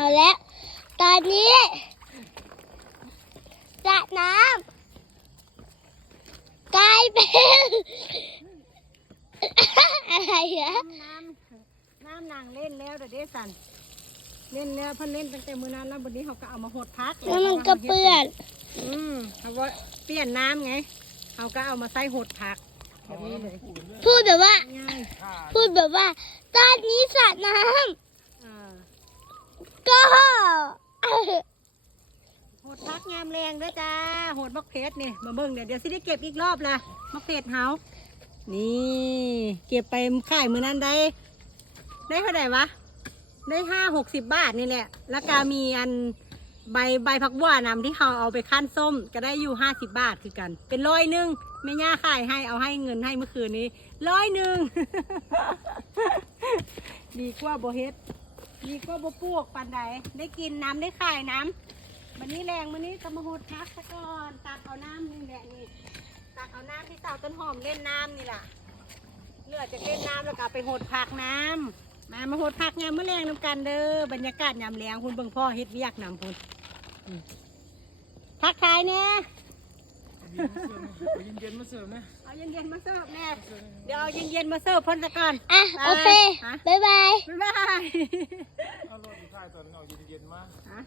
เอาแล้วตอนนี้สระน้ำกลายเป็นอะไรอะ น้ำนางเล่นแล้วเดี๋ยวเดซันเล่นแล้วเพิ่นเล่นตั้งแต่มื้อนั้นแล้ววันนี้เขาก็เอามาหดพัก แล้วมันก็เปื้อน เขาว่าเปลี่ยนน้ำไงเขาก็เอามาใส่หดพักแบบนี้เลย พูดแบบว่า ง่าย พูดแบบว่าตอนนี้สระน้ อ่า ำก็ หดพักงามแรงด้วยจ้าหดบักเพชรนี่มาเบิ่งเดี๋ยวสิได้เก็บอีกรอบละบักเพชรเฮานี่เก็บไปขายมื้อนั้นได้เท่าไหร่วะได้60 บาทนี่แหละแล้วก็มีอันใบผักบัวนำที่เขาเอาไปคั่นส้มก็ได้อยู่50 บาทคือกันเป็น100แม่ย่าขายให้เอาให้เงินให้เมื่อคืนนี้100ดีกว่าบ่เฮ็ดดีกว่าบ่ปลูกปันใดได้กินน้ำได้ขายน้ำวันนี้แรงวันนี้ก็มาหดพักซะก่อนตักเอาน้ำนี่แหละนี่ตักเอาน้ำที่เต่าต้นหอมเล่นน้ำนี่ล่ะเลือดจะเล่นน้ำแล้วก็ไปหดพักน้ำมาหดพักยามมื้อแรงน้ำกันเด้อบรรยากาศยามแรงคุณเบิ่งพ่อเฮ็ดเวียกนำคุณพักทายเนี่ย เอาเย็นๆมาเสิร์ฟนะ เอาเย็นๆมาเสิร์ฟแน่เดี๋ยวเอาเย็นๆมาเสิร์ฟพ่นซะก่อน อ่ะโอเค บ๊ายบาย บ๊ายบาย เอารถอยู่ท้ายตอนนึงเอาเย็นๆมา ฮะ